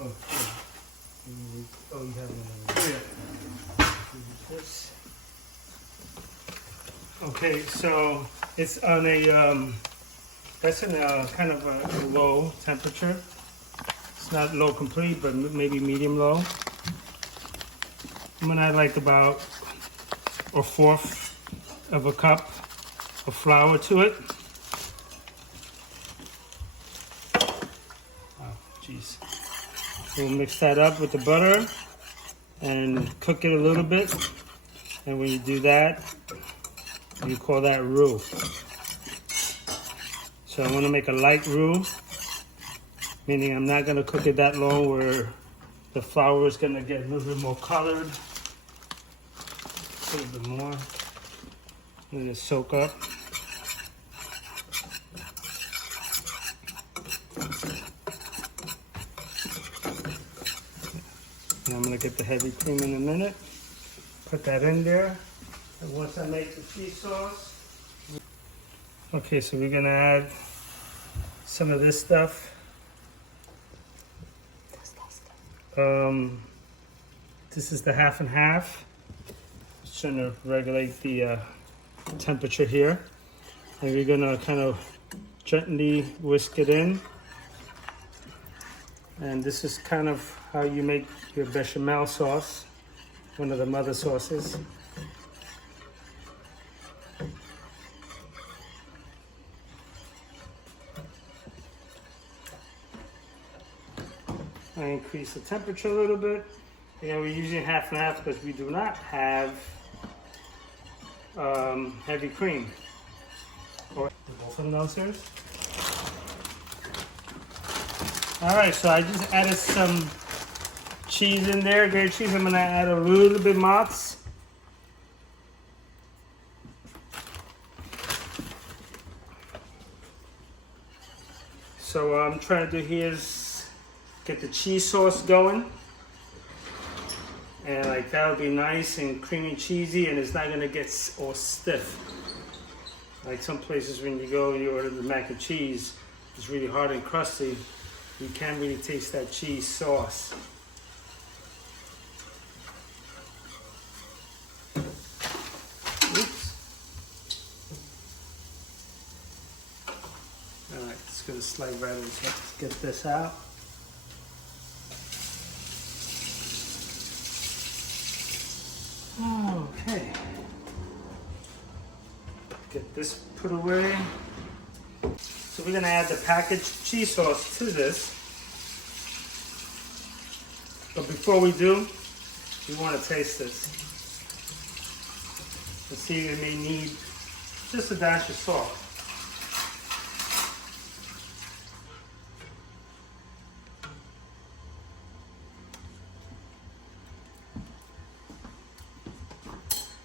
Oh, oh, you have one over there. This. Okay, so it's on a, that's in a kind of a low temperature. It's not low complete, but maybe medium low. I'm gonna add like about a fourth of a cup of flour to it. Oh, jeez. We'll mix that up with the butter and cook it a little bit. And when you do that, you call that roux. So I want to make a light roux, meaning I'm not going to cook it that long where the flour is going to get a little bit more colored. A little bit more. Let it soak up. And I'm going to get the heavy cream in a minute. Put that in there. And once I make the cheese sauce, okay, so we're gonna add some of this stuff. This is the half and half. Just trying to regulate the temperature here. And we're gonna kind of gently whisk it in. And this is kind of how you make your bechamel sauce, one of the mother sauces. I increase the temperature a little bit. Again, we're using half and half because we do not have heavy cream. Or both of them downstairs. All right, so I just added some cheese in there, grated cheese. I'm gonna add a little bit mozz. So what I'm trying to do here is get the cheese sauce going. And like that'll be nice and creamy cheesy, and it's not gonna get all stiff. Like some places when you go and you order the mac and cheese, it's really hard and crusty. You can't really taste that cheese sauce. Oops. All right, it's gonna slide right in, so let's get this out. Okay. Get this put away. So we're gonna add the packaged cheese sauce to this. But before we do, we want to taste this. To see we may need just a dash of salt.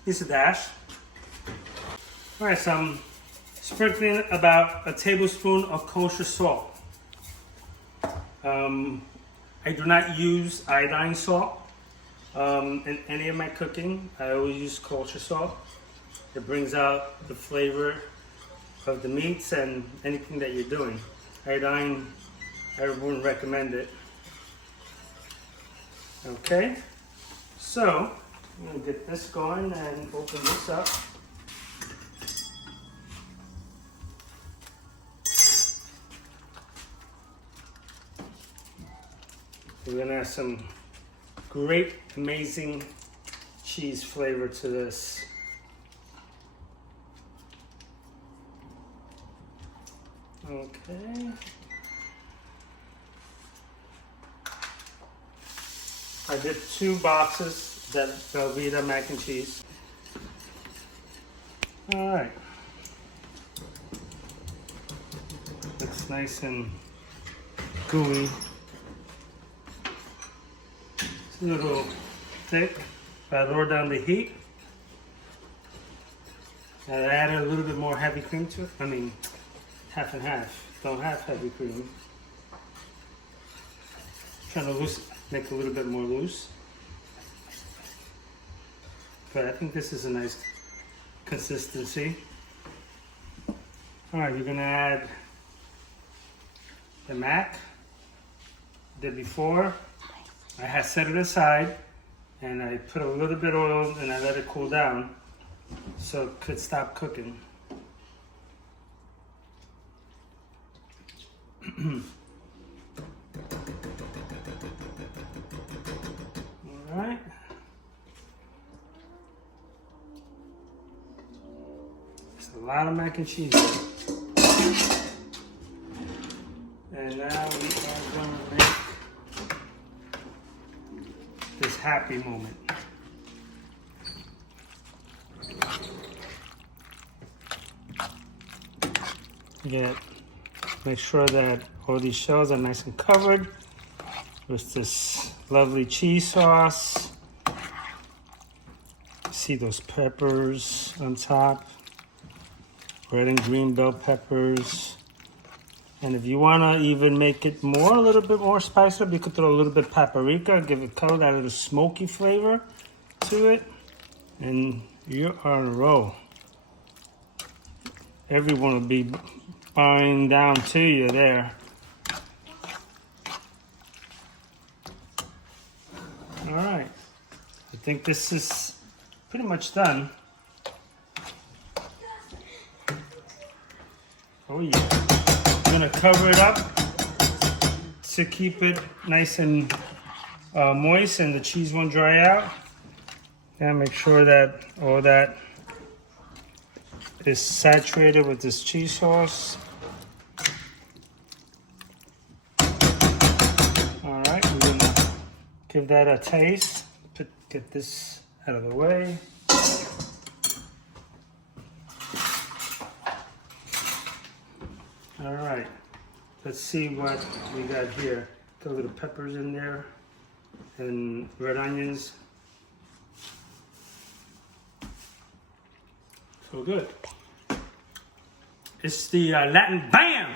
Just a dash. All right, so I'm sprinkling about a tablespoon of kosher salt. I do not use iodine salt in any of my cooking. I always use kosher salt. It brings out the flavor of the meats and anything that you're doing. Iodine, I wouldn't recommend it. Okay, so I'm gonna get this going and open this up. We're gonna add some great, amazing cheese flavor to this. Okay. I did 2 boxes that velveeta mac and cheese. All right. Looks nice and gooey. It's a little thick, but I lower down the heat. I added a little bit more heavy cream to it. I mean, half and half. Don't have heavy cream. Trying to make a little bit more loose. But I think this is a nice consistency. All right, we're gonna add the mac did before. I had set it aside and I put a little bit of oil and I let it cool down so it could stop cooking. Alright. It's a lot of mac and cheese. And now we are going to make this happy moment. Make sure that all these shells are nice and covered with this lovely cheese sauce. See those peppers on top, red and green bell peppers. And if you want to even make it a little bit more spicy, you could throw a little bit of paprika, give it color, that little smoky flavor to it. And you're on a roll. Everyone will be bowing down to you there. All right, I think this is pretty much done. Oh yeah. I'm gonna cover it up to keep it nice and moist and the cheese won't dry out. And make sure that all that is saturated with this cheese sauce. All right, we're gonna give that a taste. Get this out of the way. All right, let's see what we got here. Got a little peppers in there and red onions. So good. It's the Latin BAM!